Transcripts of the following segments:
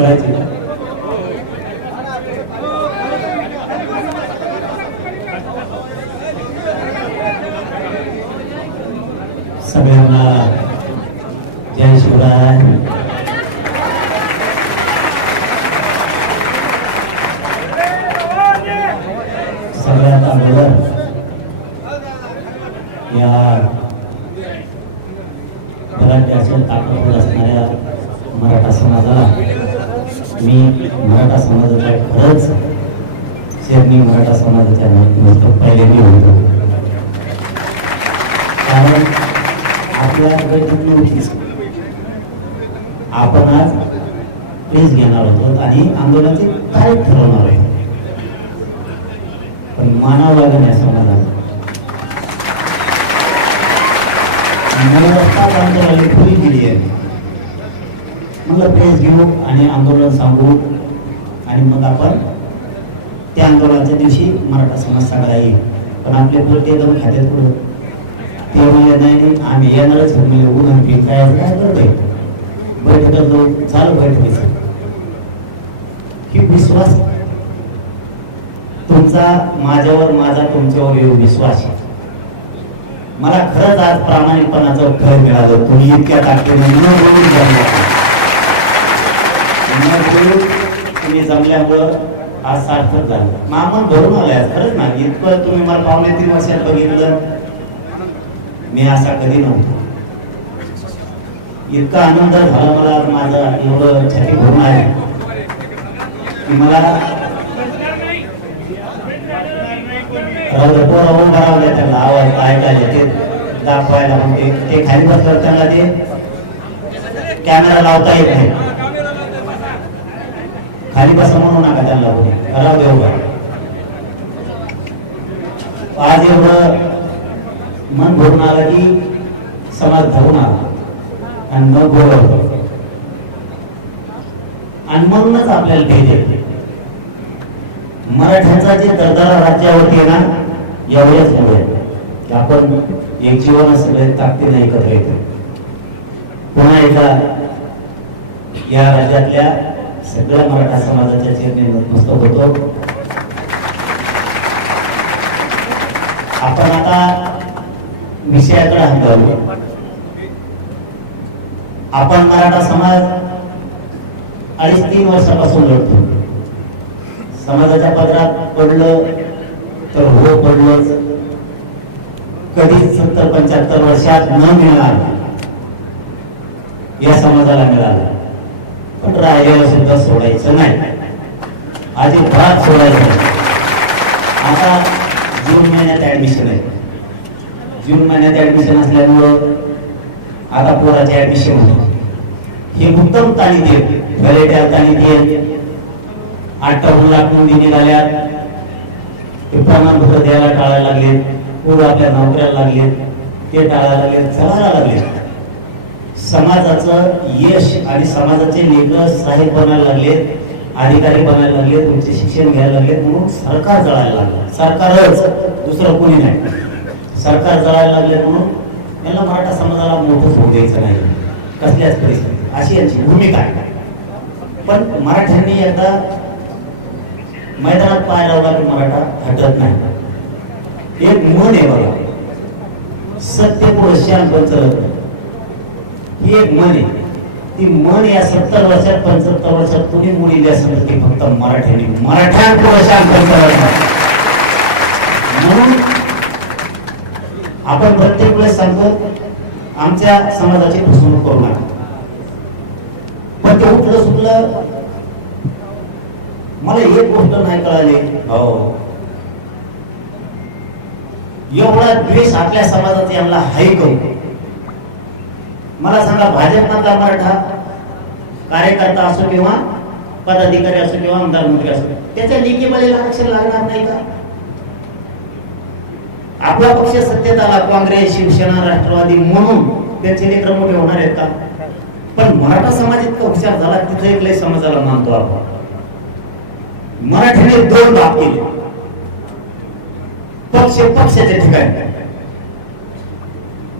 करायची का? सगळ्यांना जय शिवराय. सगळ्यात अगोदर या मराठ्याच्या ताकदवर असणाऱ्या मराठा समाजाला मी मराठा समाजाच्या खरंच शेरणी मराठा समाजाच्या नमस्कार पहिल्यांदा होतो. कारण आपल्याकडे नव्हतीच. आपण आज प्लीज घेणार होतो आणि आंदोलनाचे काय ठरवणार आहे, पण मानावं लागेल या समाजाला. आंदोलनाला खुली दिली आहे. मला प्रेस घेऊ आणि आंदोलन सांगू आणि मग आपण त्या आंदोलनाच्या दिवशी मराठा समाज सगळा येईल. पण आपले बोलते दम खात्यात पुढं ते म्हणजे नाही आम्ही येणारच म्हणजे काय करतोय बैठका जाऊन चालू बैठकीचा की विश्वास तुमचा माझ्यावर माझा तुमच्यावर येऊ विश्वास आहे. मला खरंच आज प्रामाणिकपणाचं फळ मिळालं. तुम्ही इतक्या ताकदीने तुम्ही जमल्यामुळं आज सार्थक झालं. मामा भरून आलाय खरंच ना. इतकं तुम्ही मला पावणे 3 वर्षात बघितलं मी असा कधी नव्हतो. इतका आनंद झाला मला माझा एवढं छाती भरून आहे की मला त्याला आवाज ऐकायला ते दाखवायला म्हणते. ते खाली बसल्यावर त्यांना ते कॅमेरा लावता येत नाही. खाली बसा म्हणू नका त्यांना राव देऊ. आज एवढं मन भरून आलं की समाज धरून आला आणि मग बोलवतो. आणि म्हणूनच आपल्याला पाहिजे मराठ्यांचा जे दरदरा राज्यावरती आहे ना एवढ्याच मुळे की आपण एक जीवन सगळे ताकदीने एकत्र येतो. पुन्हा एकदा या राज्यातल्या सगळ्या मराठा समाजाच्या चेहऱ्याने नतमस्तक होतो. आपण आता विषयाकडे हात घालू. आपण मराठा समाज 2.5-3 वर्षापासून लढतो. समाजाच्या पदरात पडलं तर हो पडलंच. कधीच 70-75 वर्षात न मिळालं या समाजाला मिळालं. पण राहिलेलं सुद्धा सोडायचं नाही. अजिबात सोडायचं नाही. आता जून महिन्यात ऍडमिशन आहे. जून महिन्यात ऍडमिशन असल्यामुळं आता पोराचे ऍडमिशन होते. हे उत्तम ताणी देत व्हॅलिटी ताणी देत 58 लाख नोंदी निघाल्या. ते प्रमाणपत्र द्यायला टाळायला लागले. पोरं आपल्या नोकऱ्याला लागले ते टाळायला लागले. चढायला लागले. समाजाचं यश आणि समाजाचे लेकर साहेब बनायला लागले, अधिकारी बनायला लागले, तुमचे शिक्षण घ्यायला लागले म्हणून सरकार जळायला लागलं. सरकारच, दुसरं कोणी नाही. सरकार जळायला लागले म्हणून याला मराठा समाजाला मोठं होऊ द्यायचं नाही कसल्याच परिस्थितीत, अशी यांची भूमिका आहे. पण मराठ्यांनी एकदा मैदानात पाय लावला की मराठा हटत नाही. एक म्हण आहे बघा, सत्य पुढे शांत चलत ही एक म्हण आहे. ती म्हण या 70 वर्षात 75 वर्षात तुम्ही मुली असेल की फक्त मराठ्यांनी मराठ्यांपुढे शांत चलत. म्हणून आपण प्रत्येक वेळेस सांगतो आमच्या समाजाची फसवणूक करू नका. पण ते उठलं सुटलं मला एक गोष्ट नाही कळाली. हो, एवढा द्वेष आपल्या समाजात यांना हाय करू. मला सांगा, भाजपमधला मराठा कार्यकर्ता असो किंवा पदाधिकारी असो किंवा आमदार मंत्री असो, त्याच्या लेखीमध्ये आरक्षण लागणार नाही का? आपला पक्ष सत्तेत आला, काँग्रेस, शिवसेना, राष्ट्रवादी म्हणून त्यांचे लेकर मोठे होणार आहेत का? पण मराठा समाज इतका हुशार झाला, तिथे एकलय समाजाला मानतो आपण. मराठीने 2 बाब केले. पक्षाच्या ठिकाणी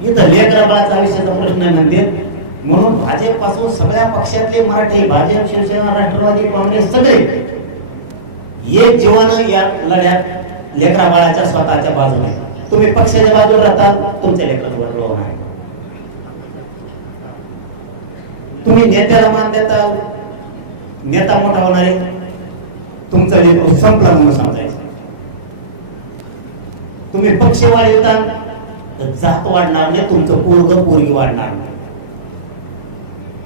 इथं लेकरा बाळाचा आयुष्याचा प्रश्न आहे म्हणते, म्हणून भाजप पासून सगळ्या पक्षातले मराठी, भाजप, शिवसेना, राष्ट्रवादी काँग्रेस सगळे एक जीवानं या लढ्यात लेकरा बाळाच्या स्वतःच्या बाजूने. तुम्ही पक्षाच्या बाजूला राहता, तुमच्या लेकराचं वडलो नाही. तुम्ही नेत्याला मान देता, नेता मोठा होणार आहे, तुमचं लेकरू संपला म्हणून समजायचं. तुम्ही पक्ष वाढवता तर जात वाढणार नाही, तुमचं पोरग पोरगी वाढणार नाही.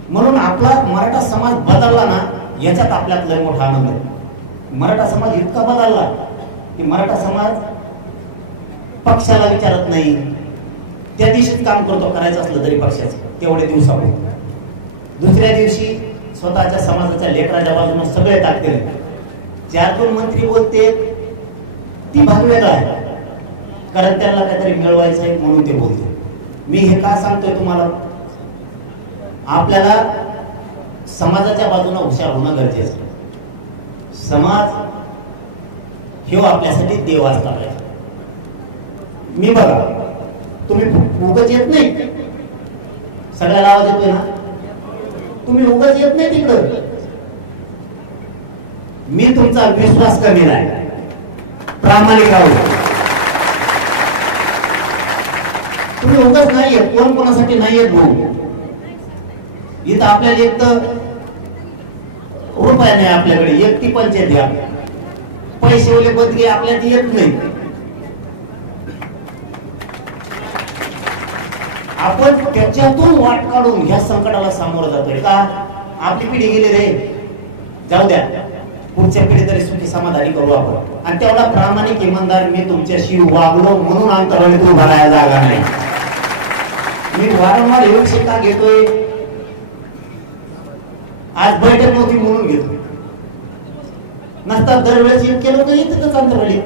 म्हणून आपला मराठा समाज बदलला ना, याच्यात आपल्यात लय मोठा आनंद आहे. मराठा समाज इतका बदलला की मराठा समाज पक्षाला विचारत नाही, त्या दिवशीच काम करतो, करायचं असलं तरी पक्षाचं तेवढे दिवसापूर्वी. दुसऱ्या दिवशी स्वतःच्या समाजाच्या लेकराच्या बाजूने सगळे टाकते. 4-2 मंत्री बोलते, ती भाग वेगळा आहे, कारण त्यांना काहीतरी मिळवायचं आहे म्हणून ते बोलते. मी हे का सांगतोय तुम्हाला, आपल्याला समाजाच्या बाजूने हुशार होणं गरजेचं आहे. समाज हे आपल्यासाठी देव असला पाहिजे. मी बघा, तुम्ही उगाच येत नाही, सगळ्याला आवाज येतोय ना, तुम्ही उगाच येत नाही तिकडं. मी तुमचा विश्वास कमी नाही, प्रामाणिक आहोत. तुम्ही उगाच नाही येत, कोण कोणासाठी नाही येत भाऊ. इथं आपल्याला एक तर रुपया नाही आपल्याकडे, एकटी पंचायत द्या, पैसे ओले बदगे आपल्यात येत नाही. आपण त्याच्यातून वाट काढून ह्या संकटाला सामोरं जातोय का. आपली पिढी गेली रे, जाऊ द्या, पुढच्या पिढी तरी सुखी समाधानी करू आपण. आणि तेवढा प्रामाणिक इमानदार मी तुमच्याशी वागलो म्हणून अंतराळीत उभा राहायला जागा नाही. मी वारंवार येऊन शिक्का घेतोय, आज बैठक नव्हती म्हणून घेतो, नसतात दरवेळेस इतके लोक येतातच अंतराळी.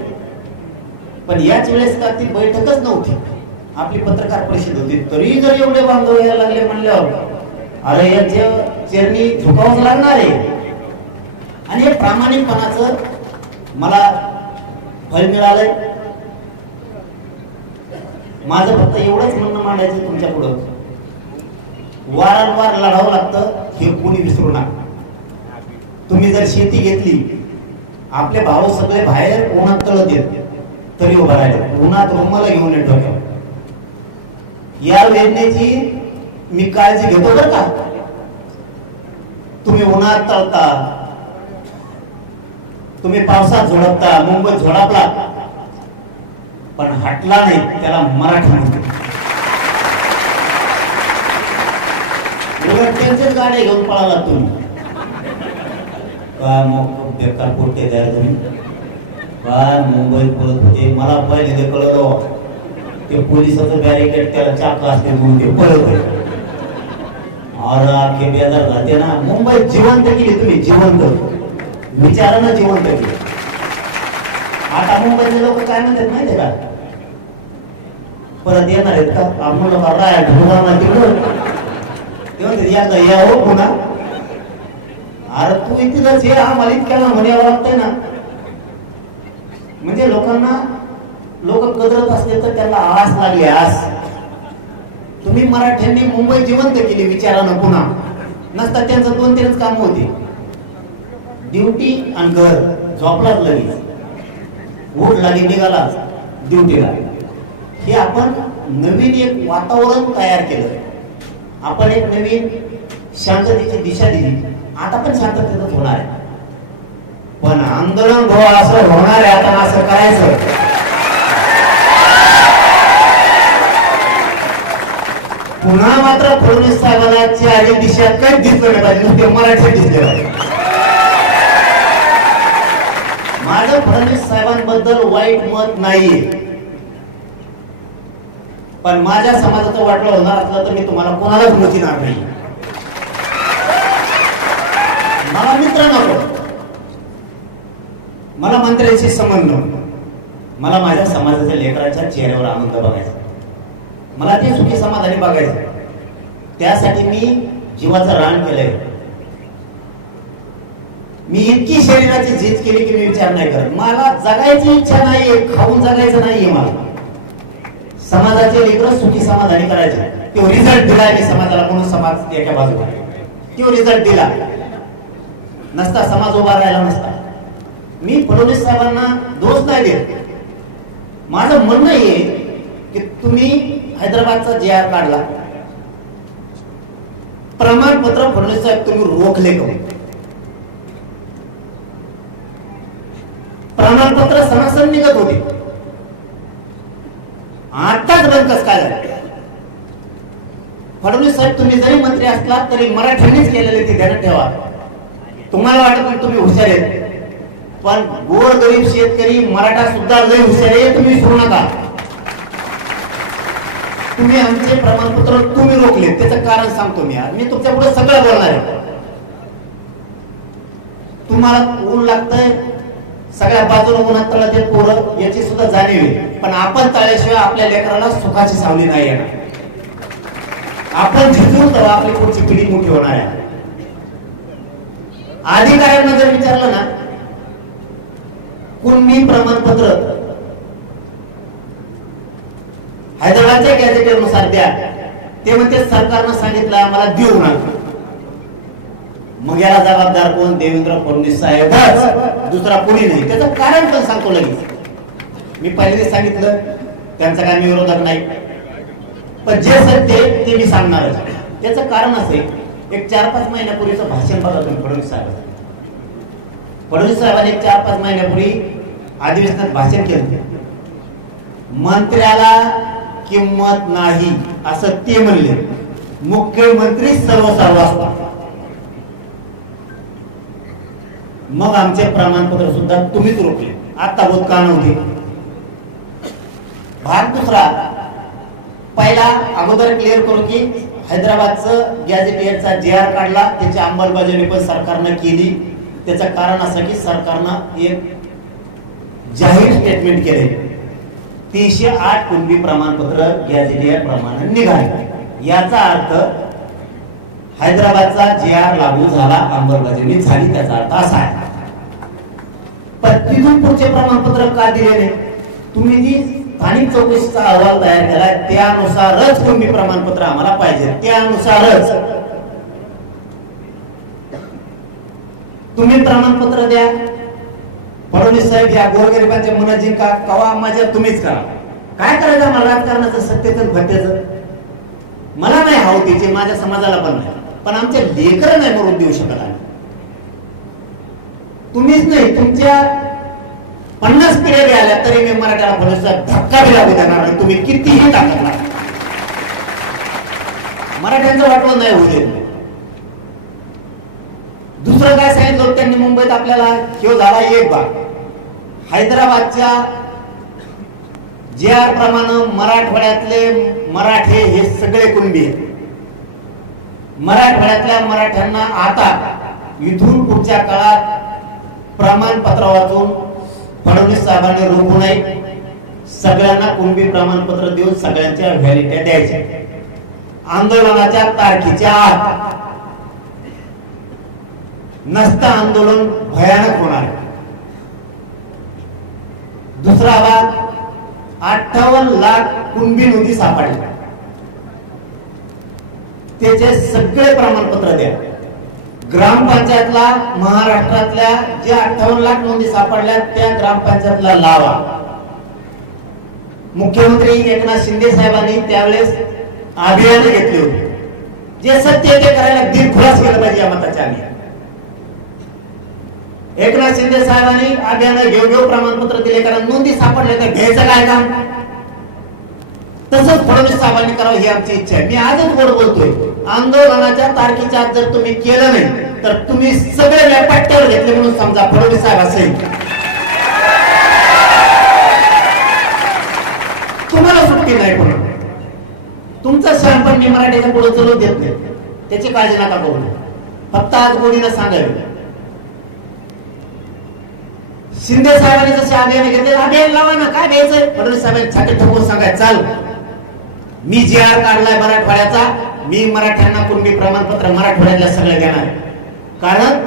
पण याच वेळेस का ती बैठकच नव्हती, आपली पत्रकार परिषद होती, तरी जर एवढे बांधव यायला लागले म्हणल्यावर अरे याच्या चरणी झुकावंच लागणार आहे. आणि हे प्रामाणिकपणाचं मला फळ मिळालंय. माझं फक्त एवढंच म्हणणं मांडायचं तुमच्या पुढं, वारंवार लढावं लागतं हे कोणी विसरू नका. तुम्ही जर शेती घेतली, आपले भाऊ सगळे बाहेर उन्हात तळत येत तरी उभा राहिले, उन्हात रुमाला घेऊन येतो. या वेदनेची मी काळजी घेतो बरं का. तुम्ही उन्हात तळता, तुम्ही पावसात झोडपता, मुंबईत झोडपला, पण हटला नाही, त्याला मराठा म्हणतात. त्यांचेच गाड्या घेऊन पळाला तुम्ही, काय बेकार पोटे द्या तुम्ही, काय मुंबईत पळत होते. मला पहिले कळलं ते पोलिसाचं बॅरिकेड त्याला चाक असते म्हणून ते पळत होते. और आखे बेजार जाते ना. मुंबईत जिवंत केली तुम्ही, जिवंत विचारानं जिवंत केली. आता मुंबईचे लोक काय म्हणतात माहितीये का, परत येणार आहेत का आपण लोक राय ढोंगा तिकडं ते म्हणतात या या हो पुन्हा. अरे तू इथेच हे आम्हाला इतक्याला म्हणावं लागतंय ना. म्हणजे लोकांना लोक कदरत असले तर त्यांना आस लागली, आस. तुम्ही मराठ्यांनी मुंबई जिवंत केली विचारानं पुन्हा, नसता त्यांचं 2-3 काम होते, ड्युटी आणि घर. झोपलाच लगेच, उठ लागे निघाला ड्युटीला. हे आपण नवीन एक वातावरण तयार केलं, आपण एक नवीन शांततेची दिशा दिली. आता पण शांततेतच होणार आहे, पण आंदोलन भाऊ असं होणार आहे. आता असं करायचं, पुन्हा मात्र फडणवीस साहेबांच्या आधी दिशा काहीच दिसलं नाही पाहिजे, नुसते मराठी दिसले पाहिजे. माझं फडणवीस साहेबांबद्दल वाईट मत नाहीये, पण माझ्या समाजाचं वाटलं होणार असलं तर मी तुम्हाला कोणालाच मुचिणार नाही. मला मित्र नको, मला मंत्र्यांशी संबंध नको, मला माझ्या समाजाच्या लेकराच्या चेहऱ्यावर आनंद बघायचा, मला ते सुखी समाधानी बघायचं. त्यासाठी मी जीवाचं रान केलंय. मी इतकी शरीराची झीज केली की मी विचार नाही करत. मला जगायची इच्छा नाहीये, खाऊन जगायचं नाहीये. मला समाजाचे लेकरं सुखी समाधानी करायचे. तो रिझल्ट दिला मी समाजाला म्हणून समाज एका बाजूला तो रिझल्ट दिला नसता समाज उभा राहिला नसता. मी फडणवीस साहेबांना दोष नाही देत. माझं म्हणणं आहे की तुम्ही हैदराबादचा जे आर काढला प्रमाणपत्र फडणवीस साहेब तुम्ही रोखले का? प्रमाणपत्र सणासण निघत होते आताच बंद कस काय झालं? फडणवीस साहेब तुम्ही जरी मंत्री असला तरी मराठ्यांनीच केलेले ते ध्यानात ठेवा. तुम्हाला वाटत तुम्ही हुशार आहेत पण गोर गरीब शेतकरी मराठा सुद्धा लय हुशार आहे. तुम्ही विसरू नका. तुम्ही आमचे प्रमाणपत्र तुम्ही रोखले त्याचं कारण सांगतो मी. आज मी तुमच्या पुढे सगळं बोलणार आहे. तुम्हाला ऊन लागतंय सगळ्या बाजूला उन्हात तळत आहेत पोरं याची सुद्धा जाणीव आहे पण आपण तळल्याशिवाय आपल्या लेकराला सुखाची सावली नाही येणार. आपण झिजून तर आपली पुढची पिढी मोठी होणार आहे. अधिकाऱ्यांना जर विचारलं ना कुणबी प्रमाणपत्र हैदराबादच्या गॅझेटनुसार द्या ते म्हणते सरकारनं सांगितलं आम्हाला देऊ नका. मग याला जबाबदार कोण? देवेंद्र फडणवीस साहेब, दुसरा कोणी नाही. त्याचं कारण पण सांगतो लगेच. मी पहिल्यांदा सांगितलं त्यांचा काय मी विरोधक नाही पण जे सत्य ते मी सांगणारच. त्याचं कारण असे एक 4-5 महिन्यापूर्वीचं भाषण बघा तुम्ही फडणवीस साहेब. फडणवीस साहेबांनी 4-5 महिन्यापूर्वी अधिवेशनात भाषण केलं. मंत्र्याला किंमत नाही असं ते म्हणले. मुख्यमंत्री सर्वसार्व असतात. मग आमचे प्रमाणपत्र सुद्धा तुम्हीच रोखले. आता होत का नव्हते. भाग दुसरा पहिला अगोदर क्लिअर करू की हैदराबादचं गॅझेटियरचा जे आर काढला त्याची अंमलबजावणी पण सरकारनं केली. त्याचं कारण असं की सरकारनं एक जाहीर स्टेटमेंट केले 308 कुणबी प्रमाणपत्र गॅझेटियर प्रमाणे निघाले. याचा अर्थ हैदराबादचा जे आर लागू झाला अंमलबजावणी झाली त्याचा अर्थ असा आहे. पण तिथून पुढचे प्रमाणपत्र का दिले नाही? तुम्ही जी स्थानिक चौकशीचा अहवाल तयार केला त्यानुसारच कुणबी प्रमाणपत्र आम्हाला पाहिजे. त्यानुसारच तुम्ही प्रमाणपत्र द्या. फडणवीस साहेब या गोरगरिबांच्या मनात जिंका कवा मजा तुम्हीच करा. काय करायचं मला राजकारणाचं सत्तेचं भत्त्याचं मला नाही हवं तिचे माझ्या समाजाला पण नाही पण आमचे लेकर नाही मरून देऊ शकत आहे. तुम्हीच नाही तुमच्या 50 पिढ्या आल्या तरी मी मराठ्याला फडणवीस धक्का बी लागू देणार नाही. तुम्ही कितीही ताकद लागला मराठ्यांचं वाटवं नाही होऊ देत. दुसरं काय सांगितलं त्यांनी मुंबईत आपल्याला ह्यो झाला एक भाग. हैदराबादच्या जे आर प्रमाणे मराठवाड्यातले मराठे हे सगळे कुणबी आहेत. मराठवाड्यातल्या मराठ्यांना आता इथून पुढच्या काळात प्रमाणपत्र वाचून फडणवीस साहेबांनी रोखू नये. सगळ्यांना कुणबी प्रमाणपत्र देऊन सगळ्यांच्या व्हॅलिडिटी द्यायच्या. आंदोलनाच्या तारखेच्या आत नसता आंदोलन भयानक होणार. दुसरा भाग 58 लाख कुणबी नोंदी सापडल्या त्याचे सगळे प्रमाणपत्र द्या. ग्रामपंचायतला महाराष्ट्रातल्या जे 58 लाख नोंदी सापडल्या त्या ग्रामपंचायतला लावा. मुख्यमंत्री एकनाथ शिंदे साहेबांनी त्यावेळेस अभियान घेतले होते. जे सत्य ते करायला दिलखुलास केलं पाहिजे या मताच्या आम्ही. एकनाथ शिंदे साहेबांनी अभियान घेऊ प्रमाणपत्र दिले कारण नोंदी सापडले तर घ्यायचं काय काम. तसंच फडणवीस साहेबांनी करावं ही आमची इच्छा आहे. मी आजच गोड बोलतोय आंदोलनाच्या तारखेच्या आत जर तुम्ही केलं नाही तर तुम्ही सगळे व्यापाट्यावर घेतले म्हणून समजा. फडणवीस साहेब असेल तुम्हाला सुट्टी नाही. पण तुमचं शहाणपण मी मराठीच्या पुढे चलवून देत नाही त्याची काळजी नका करू. फक्त आज गोडीनं सांगायला शिंदे साहेबांनी जसे अभियान घेतले अभियान लावा ना. काय घ्यायचंय? फडणवीस साहेबांनी छाती ठोकून सांगाय चाल मी जे आर काढलाय मराठवाड्याचा मी मराठ्यांना कुणबी प्रमाणपत्र मराठवाड्यातल्या सगळ्या देणार. कारण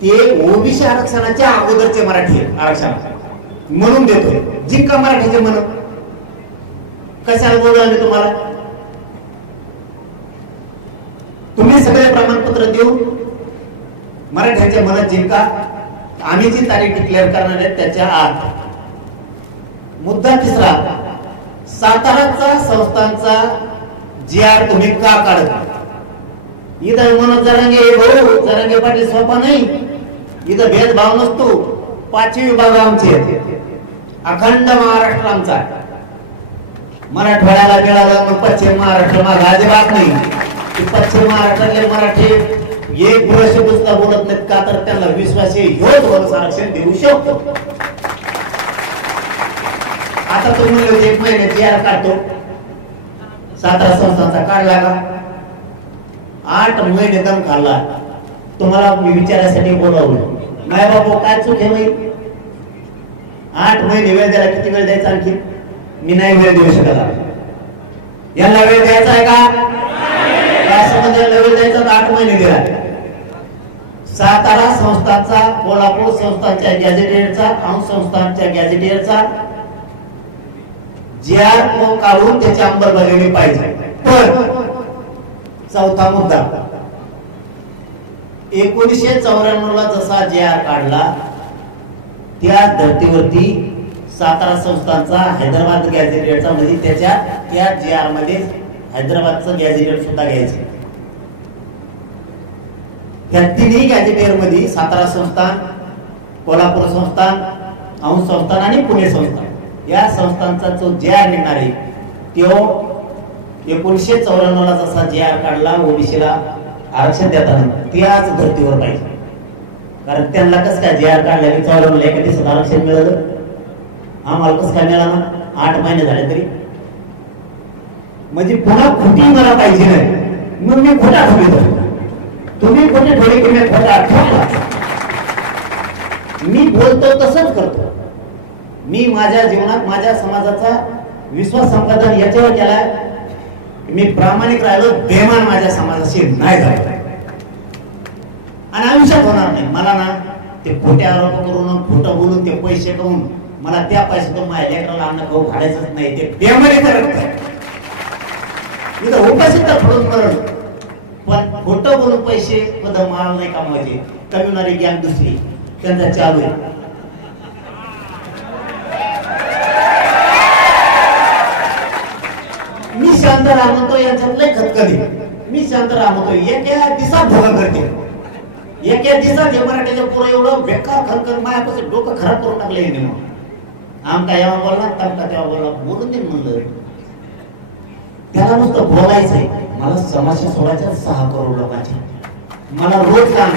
ते ओबीसी आरक्षणाच्या अगोदरचे मराठी आरक्षण म्हणून देतोय. जिंका मराठीचे म्हणून कशाला बोलवले तुम्हाला? तुम्ही सगळे प्रमाणपत्र देऊन मराठ्यांच्या मनात जिंका. आम्ही जी तारीख डिक्लेअर करणार आहे त्याच्या आत. मुद्दा तिसरा, साताराचा संस्थांचा GR तुम्ही का काढत? इथं मनोज जरांगे भाऊ जरांगे पाटील सोपा नाही. इथं भेदभाव नसतो. 5 विभाग आमचे आहेत. अखंड महाराष्ट्र आमचा. मराठवाड्याला मिळालं मग पश्चिम महाराष्ट्र मग अजिबात नाही. पश्चिम महाराष्ट्रातले मराठी एक वर्ष पुस्तक बोलत नाहीत का तर त्यांना विश्वास ह्योच आरक्षण देऊ शकतो. आता तुम्ही म्हणले 1 महिने GR काढतो. सातारा संस्थांचा काढला का? 8 महिने दम खाल्ला. तुम्हाला मी विचारासाठी बोलावलं. माय बाबू काय चूक आहे माहिती? 8 महिने वेळ द्यायला किती वेळ द्यायचा आणखी? मी नाही वेळ देऊ शकत. यांना वेळ द्यायचा आहे का? याला वेळ द्यायचा 8 महिने दिला. सातारा संस्थांचा, कोल्हापूर संस्थांच्या गॅझेटियरचा, औंध संस्थांच्या गॅझेटियरचा GR काढून त्याची अंमलबजावणी पाहिजे. पण चौथा मुद्दा, 1994 ला जसा GR काढला त्या धर्तीवरती सातारा संस्थांचा हैदराबाद गॅझेटियरचा म्हणजे त्या GR मध्ये हैदराबादचं गॅझेटियर सुद्धा घ्यायचं. या तिन्ही गॅझेटियर मध्ये सातारा संस्थान, कोल्हापूर संस्थान, औंध संस्थान आणि पुणे संस्थान या संस्थांचा जो GR निघणार आहे तो 1994 ला जसा GR काढला ओबीसीला आरक्षण देताना त्याच धर्तीवर पाहिजे. कारण त्यांना कसं काय GR काढला की 94 ला एका दिवसात आरक्षण मिळालं, आम्हाला कसं काय मिळालं? 8 महिने झाले तरी. म्हणजे पुन्हा खोटी मला पाहिजे नाही. मग मी खोटा ठेवतो. तुम्ही खोटे थोडे की मी खोटा ठेवला. मी बोलतो तसंच करतो. मी माझ्या जीवनात माझ्या समाजाचा विश्वास संपादन याच्यावर केलाय. मी प्रामाणिक राहिलो, बेमान माझ्या समाजाशी नाही झालो आणि आयुष्यात होणार नाही. मला ना ते खोटे आरोप करून खोटं बोलून ते पैसे कमवून मला त्या पैशातून माझ्या लेकराला अन्न खाऊ घालायचंच नाही. ते बेमानी करत इथं उपाशी तर फळून मरण, पण खोटं बोलून पैसे पद मला नाही कमवायचे. कमवणारी गॅंग दुसरी त्यांचा चालू आहे. मी शांत राहतो यांच्यात लय खतखती. मी शांत राहतो एका दिवसात भोग करते. एका दिवसात हे मराठीच्या पुढे एवढं बेकार खरखर मायापासून डोकं खराब करून टाकले. मग आमका जेव्हा बोलला तमका तेव्हा बोलला, बोलून दे म्हणलं. त्याला नुसतं बोलायचंय. मला समाजशी सोडायच्या 6 करोड लोकांची. मला रोज काम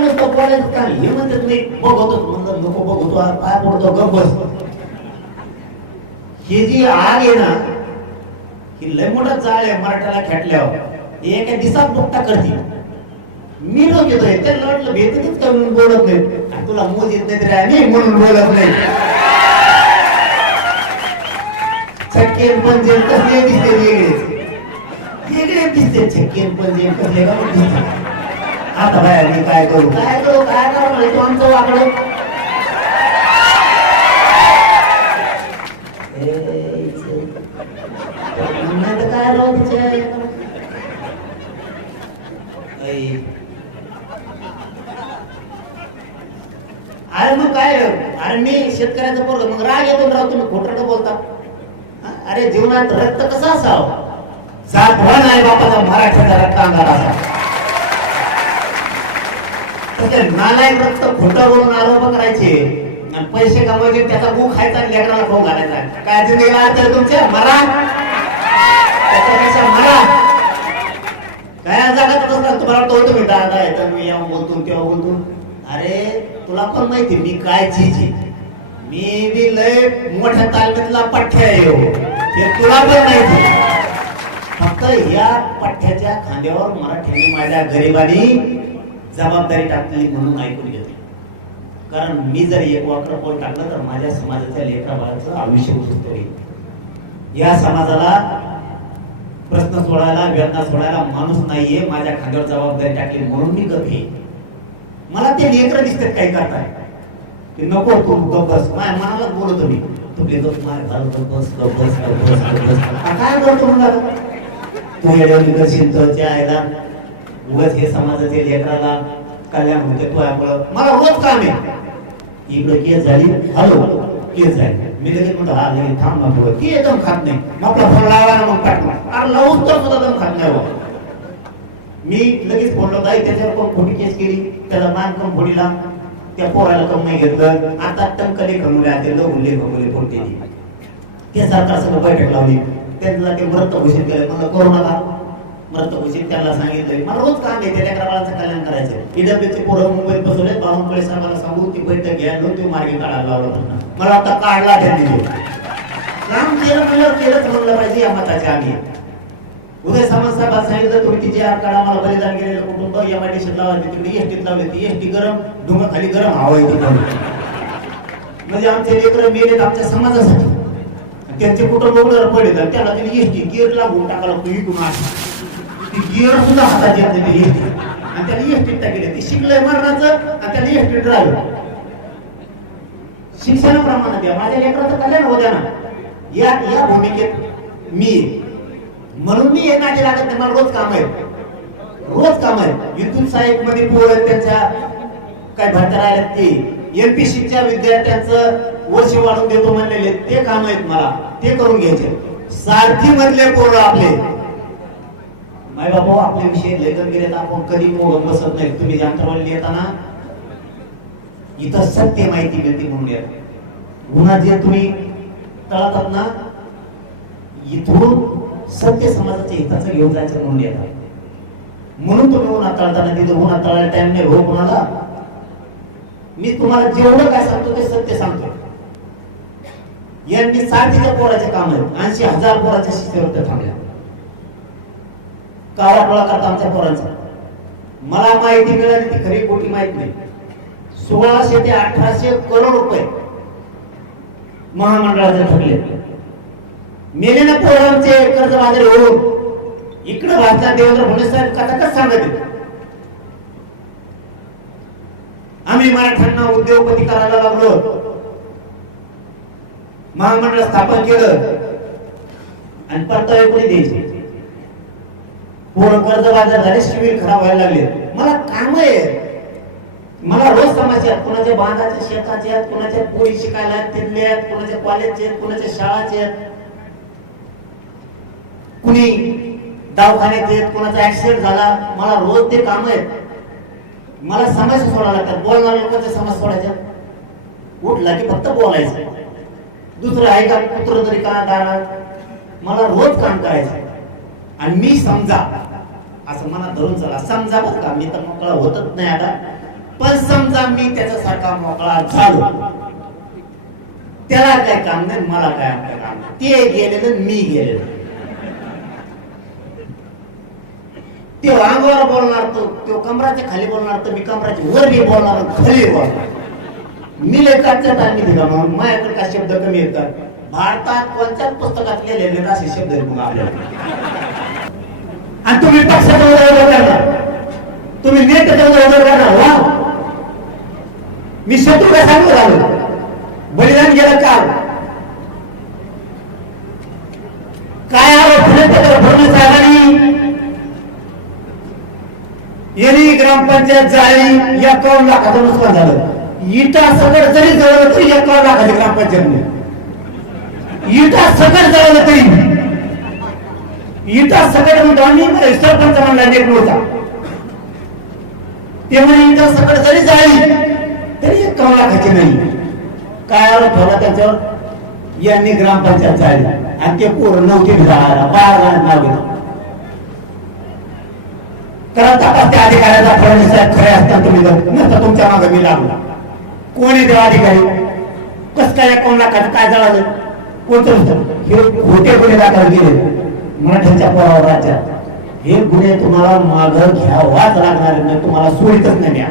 नुसतं बोलायचं काम. हे म्हणतात मी बघतो म्हणलं नको बघतो काय पडतो गप बस. ही जी आग आहे ना ही लय मोठा जाळ आहे मराठ्याला खेटल्यावर. एका दिवसात बुकटा करते. मी लोक येतोय त्या लढलं भेटतच का म्हणून बोलत नाही. तुला मोज येत नाही तरी आम्ही म्हणून बोलत नाही. छक्के पंजे कसले दिसते वेगळे दिसते. छक्के पंजे कसले का दिसते. आता बाय मी काय करू काय करू आमचं वाकडं. काय राहू अरे मग काय? अरे मी शेतकऱ्याचं पोरग मग राग येतो राव. तुम्ही खोटं बोलता. अरे जीवनात रक्त कसं असावं? जातवा नाही बापाचा मराठ्याचा रक्त अंगार असा. नालायक रक्त खोटं बोलून आरोप करायचे आणि पैसे कमवायचे. त्याचा गु खायचा आणि लेकराला खाऊ घालायचा. काय जिंदगीला अर्थ आहे तुमच्या? मरा त्याच्यापेक्षा मरा. काय जगात असणार तुम्हाला तो तुम्ही दादा येतात मी यावं बोलतो तेव्हा बोलतो. अरे तुला पण माहिती मी काय चीज आहे. मी बी लय मोठ्या तालमीतला पठ्ठ्या आहे. हे तुला पण माहिती. फक्त या पठ्ठ्याच्या खांद्यावर मराठ्यांनी माझ्या गरिबांनी जबाबदारी टाकली म्हणून ऐकून घेतली. कारण मी जर एक वाकडं पाऊल टाकलं तर माझ्या समाजाच्या लेकरा बाळाचं आयुष्य उद्ध्वस्त होईल. या समाजाला प्रश्न सोडायला वेदना सोडायला माणूस नाहीये. माझ्या खांद्यावर जबाबदारी टाकली म्हणून मी गप आहे. मला ते लेकर दिसतात काय करताय ते नको तू गप बस. माझ्या मनालाच बोलतो मी तुम्ही गप माझ्या बस काय करतो म्हणला. तू येडवणी करशील तर त्या आयला उगाच हे समाजाच्या लेकराला कल्याण होते तू आपलं मला रोज काम आहे इकडे केस झाली हॅलो केस झाली मी लगेच म्हणतो हा लगेच थांब ना पुढं ती एकदम खात नाही मग आपला फोन लावा ना मग पाठवा अरे लावून तर सुद्धा दम खात नाही हो मी लगेच फोन लावतो त्याच्यावर कोण खोटी केस केली त्याला मान कम फोडीला त्या पोराला कम नाही घेतलं आता टंकले खमुले आते लवले खमुले फोडते ते सरकार सगळं बैठक लावली त्यांना ते व्रत घोषित केलं मला करू नका व्रत घोषित त्यांना सांगितलं मला रोज काम आहे त्या लेकराबाळाचं कल्याण करायचं ईडब्ल्यूचे पोरं मुंबईत बसवले बावनकुळे साहेबांना सांगू ती बैठक घ्यायला ते मार्गी काढायला लावलं मला आता काढला त्यांनी काम केलं केलंच म्हणलं पाहिजे या मताचे आम्ही उदय सामंत साहेबांना सांगितलं तुम्ही तिचे काढा मला बलिदान केलेलं कुटुंब एमआयडीसीत लावली तिकडे एसटीत लावली ती एसटी गरम डोंगर खाली गरम हवा येते म्हणजे आमचे लेकरं मेलेत आमच्या समाजासाठी त्यांचे कुटुंब उघडं पडले त्याला तिने एसटी गिअर लागून टाकायला इकडून ती गिअर सुद्धा हातात येत नाही एसटी आणि त्याने एसटीत टाकले ती शिकलंय मरणाचं आणि त्याने एसटी ड्रायव्हर शिक्षणाप्रमाणे द्या माझ्या लेकराचं कल्याण होत्या ना या भूमिकेत मी म्हणून मी हे नाटे लागत नाही मला रोज काम आहे विद्युत सहाय्यक मध्ये पोरं त्यांच्या काय भरता राहिल्यात ते एमपीसीच्या विद्यार्थ्यांचं वर्ष वाढून देतो म्हणलेले ते काम आहेत मला ते करून घ्यायचे सारथी मधले पोरं आपले माय बाबा आपले विषय लेखन केले तर आपण कधी मोडून बसत नाही तुम्ही जांतरवाली येताना इथं सत्य माहिती मिळते म्हणून येत उन्हात जे तुम्ही तळतात ना इथून सत्य समाजाच्या हिताचं घेऊन जायचं म्हणून येतात म्हणून तुम्ही उन्हात तळताना तिथे उन्हात तळायला टाइम नाही हो कोणाला मी तुम्हाला जेवढं काय सांगतो ते सत्य सांगतो यांनी साठीच्या पोराचे काम आहेत 80,000 पोराच्या शिष्यवृत्त्या थांबल्या काळाटोळा करता आमच्या पोरांचा मला माहिती मिळाली ती खरी खोटी माहिती नाही 1600 ते 1800 करोड रुपये महामंडळाचे ठरले मेलेल्या पोरांचे कर्ज बाजारी होऊन इकडे भारतात देवेंद्र फडणवीस साहेब कथाकच सांगत आम्ही मराठ्यांना उद्योगपती करायला लागलो महामंडळ स्थापन केलं आणि परतावे कोणी द्यायचे पोरं कर्ज बाजार झाले शिबिर खराब व्हायला लागले मला काम आहे मला रोज समस्या आहेत कोणाच्या बांधाच्या शेताचे आहेत कोणाच्या पोरी शिकायला आहेत तिथले आहेत कोणाच्या कॉलेजचे आहेत कोणाच्या शाळाचे आहेत कुणी दवाखान्याचे आहेत कोणाचा ऍक्सिडेंट झाला मला रोज ते काम आहेत मला समस्या सोडायला लागतात बोलणाऱ्या लोकांच्या समस्या सोडायच्या उठला की फक्त बोलायचं दुसरं आहे का पुत्र तरी का दारात मला रोज काम करायचं आणि मी समजा असं मनात धरून चला समजा बरं का मी तर मोकळा होतच नाही आता पण समजा मी त्याच्यासारखा मोकळा झालो त्याला काय काम नाही मला काय आपलं काम ते गेलेलं मी गेलेलं ते अंगावर बोलणार तो कमराच्या खाली बोलणार तर मी कमराच्या वर बी बोलणार खाली बोलणार मी लेखाच्या तालमी दिला म्हणून माझ्याकडे काय शब्द कमी येतात भारतात कोणत्याच पुस्तकात लिहिलेले असे शब्द आहेत आपल्याला आणि तुम्ही पक्षाचा उदय करणार तुम्ही नेत्याचा उदय करणार वा मी शत्रू काय सांगू राहिलो बलिदान गेलं काल काय फडणवीस साहेबांनी यांनी ग्रामपंचायत जाळी 51 लाखाचं नुकसान झालं इटा सगळं जरी जळलं तरी 51 लाखाची ग्रामपंचायत इटा सगळं जळलं तरी इटा सगळं म्हणतो आम्ही सरपंच म्हणला नेट नव्हता ते म्हणे इटा सगळं जरी जाळी तरी 51 लाखाची नाही काय आरोप ठेवला त्याच्यावर यांनी ग्रामपंचायत जाळली आणि ते पूर्ण नव्हते झाला 12 नाव घेतलं कारण तपास त्या अधिकाऱ्याचा फडणवीस साहेब खरे असतात तुम्ही नसता तुमच्या मागे मी लागला कोणी देवा अधिकारी कस काय 51 लाखाचं काय जळालं कोणतं हे खोटे गुन्हे दाखल केले मराठ्यांच्या पोरावर राज्यात हे गुन्हे तुम्हाला मागं घ्यावाच लागणार नाही तुम्हाला सोडीतच नाही